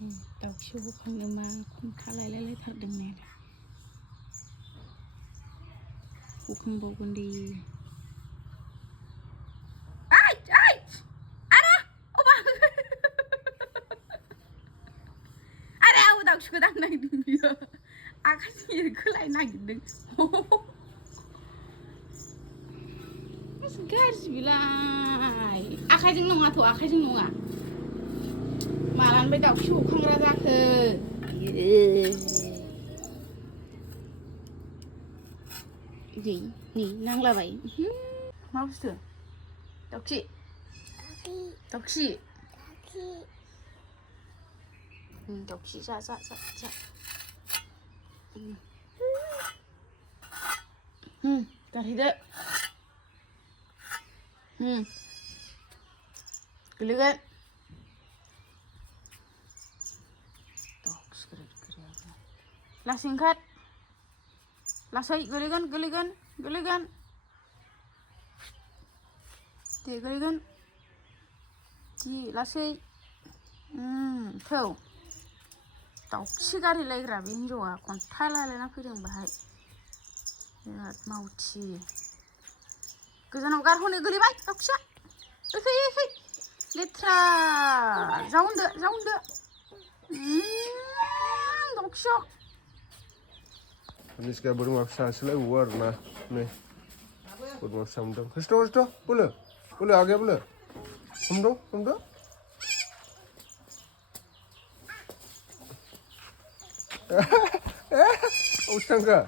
दाउखि बोखांनो मा खंखालायलाय थारदों ने बोखांबावगोन दे दाउखिखौ दांनो नागिरदों बियो आखाइजों एरखोलायनो नागिरदों गाज्रि बिलाय आखाइजों नङाथ' आखाइजों नङा मालानिफ्राय दाउखि हखांग्रा जाखो नै नांलाबाय मा बुस्थु दाउखि दाउखि दाउखि जा गारहैदो गोलैगोन लासै ओंखार लासै गोलैगोन दे गोलैगोन जि लासै थौ दाउखि गारहैलायग्रा बे हिन्जावा खन्था लालायना फैदों बाहाय बिराद मावथि गोजानाव गारहरनो गोलैबाय दाउखिया एखै लेथ्रा जावनदो दाउखिया Nisca बोरमा फिसासोलाय बबाव आरोना नै बोरमा फिसा मोनदों हस्थ' बोलो आगे बोलो हमदो अबेसो थांखो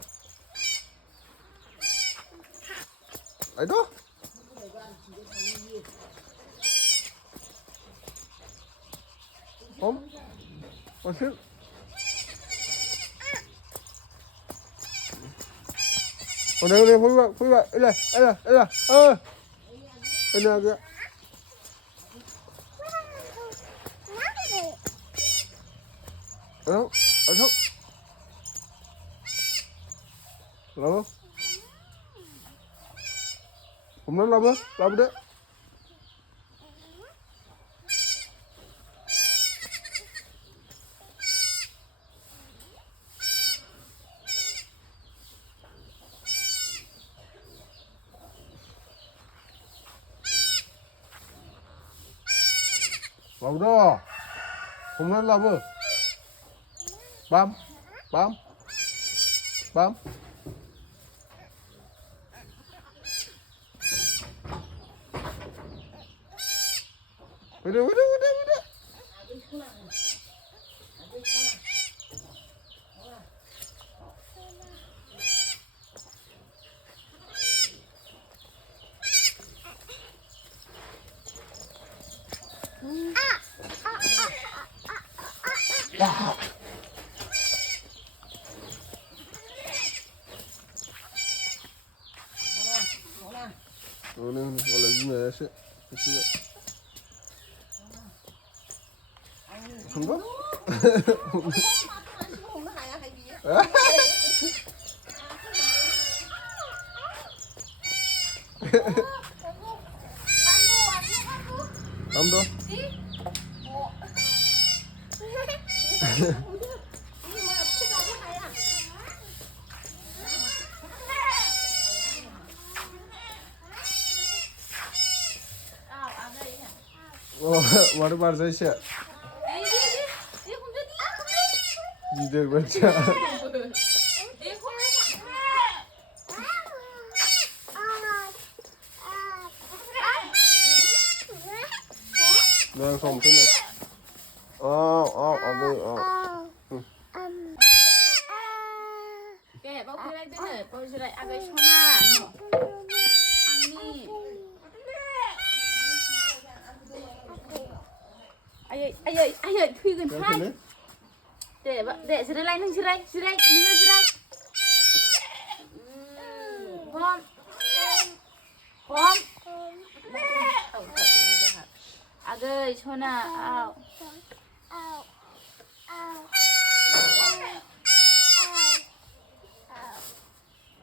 आयद' हम मासि Udah fui ba, ila. Ini agak. Aduh. Lalu. Kemudian labu deh. Labu dah. Kemudian labu. Bam. Udah. Ini boleh gimana sih? Enggak? Kamu tuh? Baru baca sih. Gider baca. Đang phòng thế này. Kệ, bao nhiêu đây thế này, bao nhiêu đây, ăn cái cho na. Ăn đi. Ai ơi, Thuy gần hai. Để dưới đây, nâng dưới đây. Hôm. Agak, Shona, out.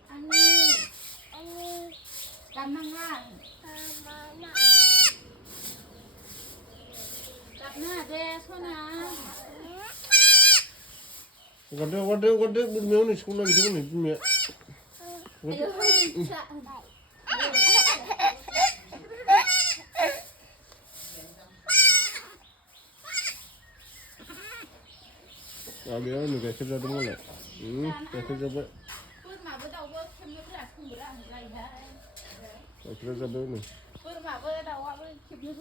Ani. Ganang lah. Karena deh, Shona. Gede bermain nih sekolah gitu nih punya. Agak nih kayak kerja dulu lah. Kayak kerja apa? Kayak kerja apa nih? Yuk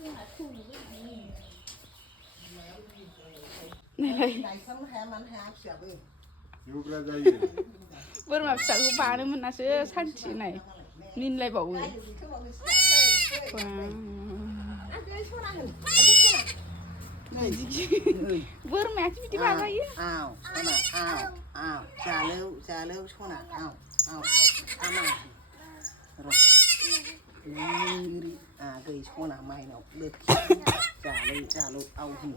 kerja ini. बोरमा फिसाखौ बानोमोन नासो सान्थि नाय मिनलायबावो बोरमायासो बिदि बाजायो जालौ सना गै सना माइनाव जालौ आवहै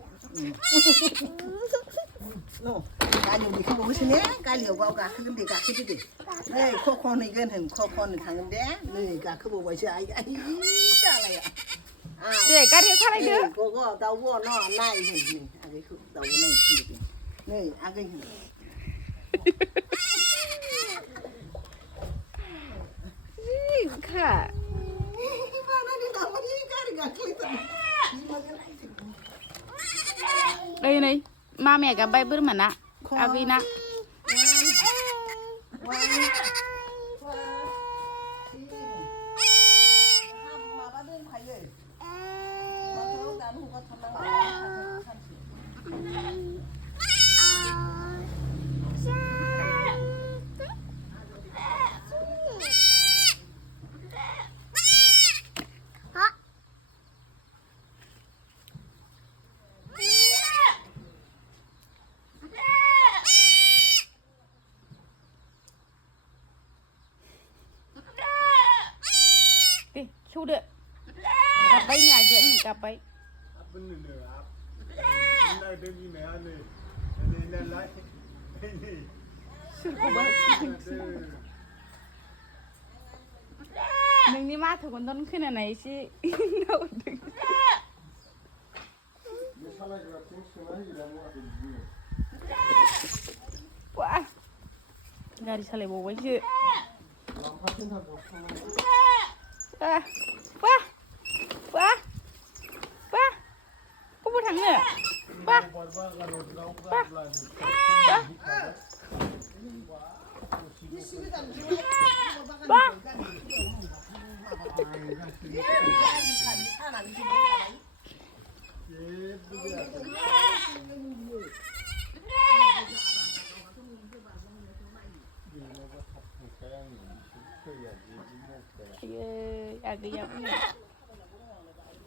गालियाव दैखांबावोसो ने गालियाव गाव गाखोगोन दे गाखोदो दे नै खख'नैगोन होन खख'नो थांगोन दे नै गाखोबावबायसो आइ जालाया दे गारियाव सालायदो गग' दाउब' न' नाय होन नै आगैखौ दाउब' नाय होनदो नै आगै होन खा ओइ नै मामाया गाबबाय बोरमाना आगैना deh खेवदो गाबबाय नै आगैया नै गाबबाय नोंनि माथोखौनो खोनानाय एसे नाहरदों wah गारि सालायबावबायसो wah kok थांनो आगैया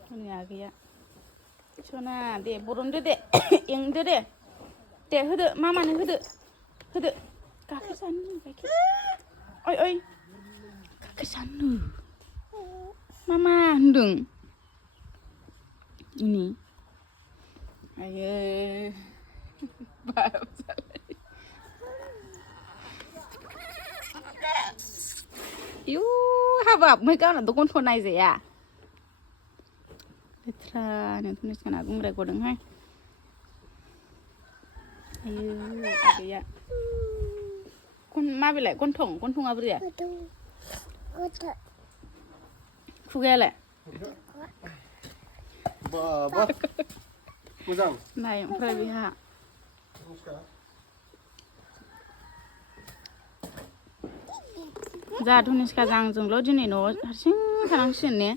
हनै आगैया सना दे बरनदो दे एंदो दे होदो मामानो होदो गाइखेर जानो गाइखेर ओइ गाइखेर जानो मामा होनदों ini ayo habab mấy cái là tôi con thôn này gì à Petra này thôn này cũng đây có đứng hay ayo ya con ma bị lại con thùng à bây giờ phu ghê lại Bah, mo장. này cũng phải bị hạ जा धनिष्का जांजोंल' दिनै न'आव हारसिं थानांसिगोन ने